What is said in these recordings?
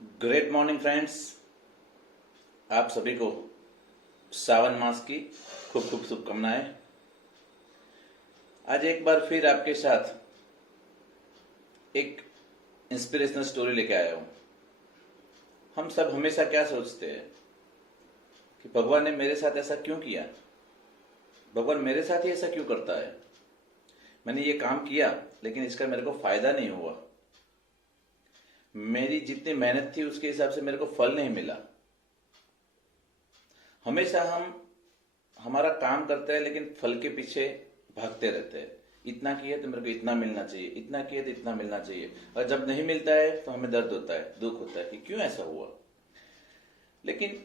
Great morning friends. आप सभी को सावन मास की खूब खूब शुभकामनाएं। आज एक बार फिर आपके साथ एक इंस्पिरेशनल स्टोरी लेके आया हूं। हम सब हमेशा क्या सोचते हैं कि भगवान ने मेरे साथ ऐसा क्यों किया, भगवान मेरे साथ ही ऐसा क्यों करता है, मैंने ये काम किया लेकिन इसका मेरे को फायदा नहीं हुआ, मेरी जितनी मेहनत थी उसके हिसाब से मेरे को फल नहीं मिला। हमेशा हम हमारा काम करते हैं लेकिन फल के पीछे भागते रहते हैं। इतना किया तो मेरे को इतना मिलना चाहिए, इतना किया तो इतना मिलना चाहिए, और जब नहीं मिलता है तो हमें दर्द होता है, दुख होता है कि क्यों ऐसा हुआ। लेकिन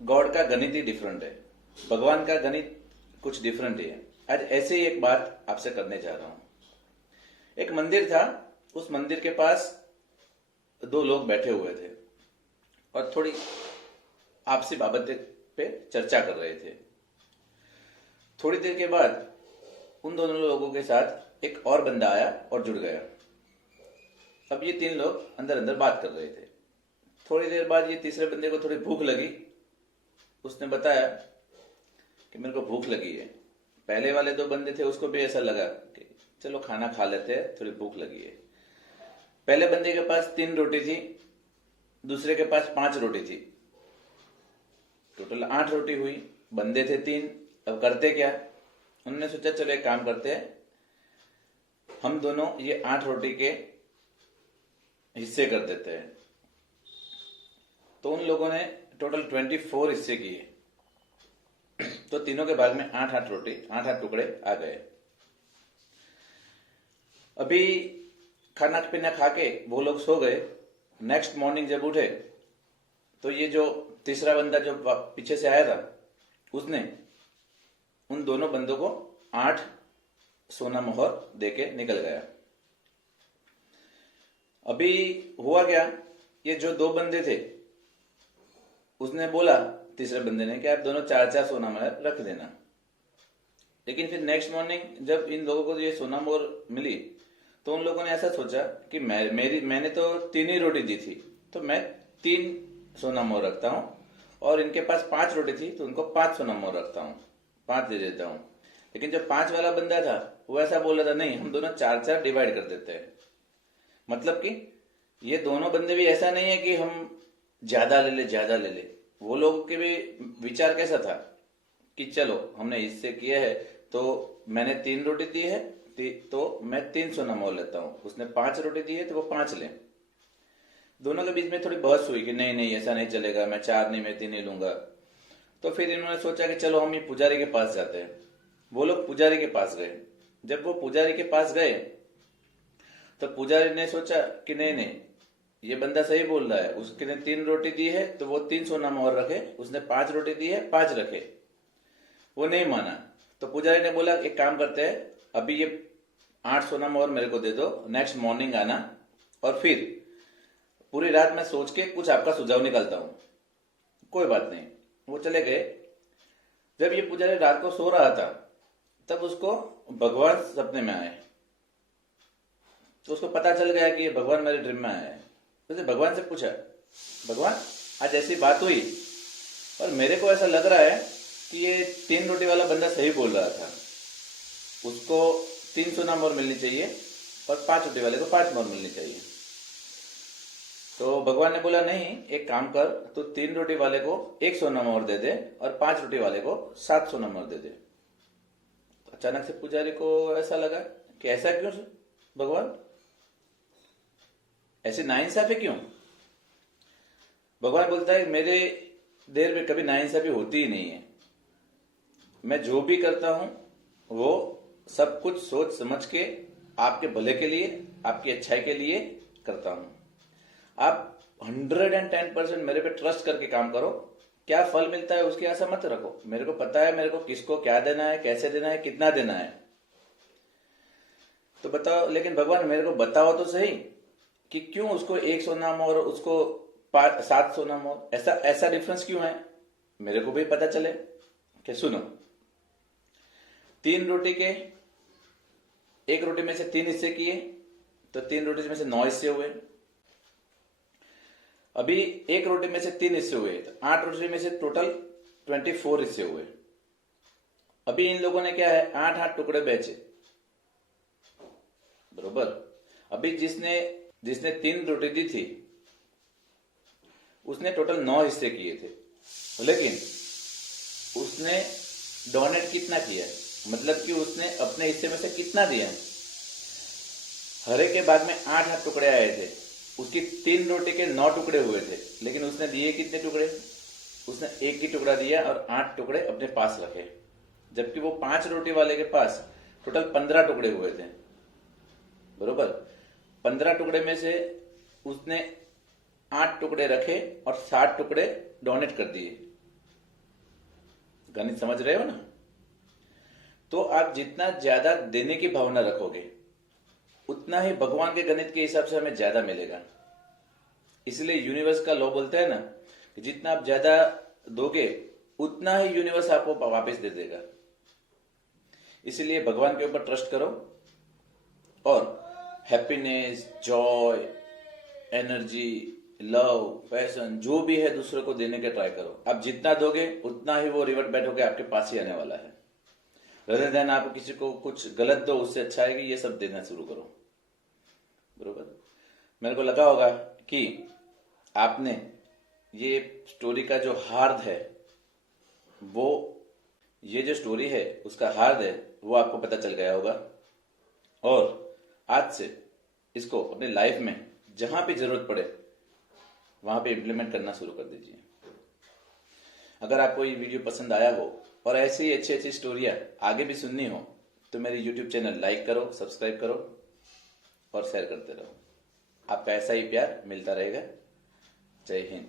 गॉड का गणित ही डिफरेंट है, भगवान का गणित कुछ डिफरेंट ही है। आज ऐसे ही एक बात आपसे करने जा रहा हूं। एक मंदिर था, उस मंदिर के पास दो लोग बैठे हुए थे और थोड़ी आपसी बाबत पे चर्चा कर रहे थे। थोड़ी देर के बाद उन दोनों लोगों के साथ एक और बंदा आया और जुड़ गया। अब ये तीन लोग अंदर अंदर बात कर रहे थे। थोड़ी देर बाद ये तीसरे बंदे को थोड़ी भूख लगी। उसने बताया कि मेरे को भूख लगी है। पहले वाले दो बंदे थे, उसको भी ऐसा लगा कि चलो खाना खा लेते हैं, थोड़ी भूख लगी है। पहले बंदे के पास 3 रोटी थी, दूसरे के पास 5 रोटी थी, टोटल 8 रोटी हुई। बंदे थे 3, अब करते क्या। उन्होंने सोचा चलो एक काम करते हैं, हम दोनों ये 8 रोटी के हिस्से कर देते हैं। तो उन लोगों ने टोटल 24 हिस्से किए। तो तीनों के भाग में 8-8 रोटी, 8-8 टुकड़े आ गए। अभी खाना पीना खा के वो लोग सो गए। नेक्स्ट मॉर्निंग जब उठे तो ये जो तीसरा बंदा जो पीछे से आया था, उसने उन दोनों बंदों को 8 सोना मोहर देके निकल गया। अभी हुआ क्या, ये जो दो बंदे थे उसने बोला तीसरे बंदे ने कि आप दोनों 4-4 सोना मोहर रख देना। लेकिन फिर नेक्स्ट मॉर्निंग जब इन लोगों को ये सोना मोहर मिली तो उन लोगों ने ऐसा सोचा कि मैंने तो 3 ही रोटी दी थी, तो मैं 3 सोना मोहर रखता हूं, और इनके पास 5 रोटी थी तो उनको 5 सोना मोहर रखता हूं, 5 दे देता हूं। लेकिन जो 5 वाला बंदा था वो ऐसा बोल रहा था, नहीं हम दोनों 4-4 डिवाइड कर देते हैं। मतलब कि ये दोनों बंदे भी ऐसा नहीं है कि हम ज्यादा ले ले ज्यादा ले ले। वो लोगों के भी विचार कैसा था कि चलो हमने इससे किया है तो मैंने 3 रोटी दी है तो मैं 3 सोना मोहर लेता हूं, उसने 5 रोटी दी है तो वो 5 ले। दोनों के बीच में थोड़ी बहस हुई कि नहीं नहीं ऐसा नहीं चलेगा, मैं 4 नहीं मैं 3 ही लूंगा। तो फिर इन्होंने सोचा कि चलो हम ये पुजारी के पास जाते हैं। वो लोग पुजारी के पास गए। जब वो पुजारी के पास गए तो पुजारी ने सोचा कि नहीं नहीं ये बंदा सही बोल रहा है, उसने 3 रोटी दी है तो वो 3 सोना मोहर रखे, उसने 5 रोटी दी है 5 रखे। वो नहीं माना। तो पुजारी ने बोला एक काम करते हैं, अभी ये 8 सोना मोहर मेरे को दे दो, नेक्स्ट मॉर्निंग आना और फिर पूरी रात मैं सोच के कुछ आपका सुझाव निकालता हूं। कोई बात नहीं, वो चले गए। जब ये पुजारी रात को सो रहा था तब उसको भगवान सपने में आए। तो उसको पता चल गया कि ये भगवान मेरे ड्रीम में आया है। तो उसने भगवान से पूछा, भगवान आज ऐसी बात हुई और मेरे को ऐसा लग रहा है कि ये 3 रोटी वाला बंदा सही बोल रहा था, उसको 3 सोना मोहर मिलनी चाहिए और 5 रोटी वाले को 5 मोहर मिलनी चाहिए। तो भगवान ने बोला नहीं, एक काम कर, तो 3 रोटी वाले को 1 सोना मोहर दे दे और 5 रोटी वाले को 7 सोना मोहर दे दे। तो अचानक से पुजारी को ऐसा लगा कि ऐसा क्यों भगवान, ऐसी नाइंसाफी क्यों। भगवान बोलता है मेरे देर में कभी नाइंसाफी होती ही नहीं है। मैं जो भी करता हूं वो सब कुछ सोच समझ के आपके भले के लिए, आपकी अच्छाई के लिए करता हूं। आप 110% मेरे पे ट्रस्ट करके काम करो, क्या फल मिलता है उसकी आशा मत रखो। मेरे को पता है मेरे को किसको क्या देना है, कैसे देना है, कितना देना है। तो बताओ, लेकिन भगवान मेरे को बताओ तो सही कि क्यों उसको 1 सोना मोहर उसको 7 सोना मोहर, ऐसा ऐसा डिफरेंस क्यों है, मेरे को भी पता चले। कि सुनो, 3 रोटी के, 1 रोटी में से 3 हिस्से किए तो 3 रोटी में से 9 हिस्से हुए। अभी एक रोटी में से 3 हिस्से हुए, तो 8 रोटी में से टोटल 24 हिस्से हुए। अभी इन लोगों ने क्या है, 8-8 टुकड़े बेचे, बरोबर। अभी जिसने जिसने 3 रोटी दी थी उसने टोटल 9 हिस्से किए थे, लेकिन उसने डोनेट कितना किया, मतलब कि उसने अपने हिस्से में से कितना दिया। हरे के बाद में 8-8 टुकड़े आए थे, उसकी 3 रोटी के 9 टुकड़े हुए थे, लेकिन उसने दिए कितने टुकड़े, उसने एक ही टुकड़ा दिया और 8 टुकड़े अपने पास रखे। जबकि वो 5 रोटी वाले के पास टोटल 15 टुकड़े हुए थे, बरोबर। 15 टुकड़े में से उसने 8 टुकड़े रखे और 60 टुकड़े डोनेट कर दिए। गणित समझ रहे हो ना। तो आप जितना ज्यादा देने की भावना रखोगे उतना ही भगवान के गणित के हिसाब से हमें ज्यादा मिलेगा। इसलिए यूनिवर्स का लॉ बोलता है ना कि जितना आप ज्यादा दोगे उतना ही यूनिवर्स आपको वापस दे देगा। इसलिए भगवान के ऊपर ट्रस्ट करो और happiness, Joy, energy, love, passion जो भी है दूसरों को देने के ट्राई करो। आप जितना दोगे उतना ही वो रिवर्ट बैठ होकर आपके पास ही आने वाला है। रदर देन आप किसी को कुछ गलत दो, उससे अच्छा है कि ये सब देना शुरू करो, बरोबर। मेरे को लगा होगा कि आपने ये स्टोरी का जो हार्द है वो, ये जो स्टोरी है उसका हार्द है वो आपको पता चल गया होगा। और आज से इसको अपने लाइफ में जहां भी जरूरत पड़े वहां पे इम्प्लीमेंट करना शुरू कर दीजिए। अगर आपको ये वीडियो पसंद आया हो और ऐसी अच्छी अच्छी स्टोरियां आगे भी सुननी हो तो मेरे यूट्यूब चैनल लाइक करो, सब्सक्राइब करो और शेयर करते रहो। आपका ऐसा ही प्यार मिलता रहेगा। जय हिंद।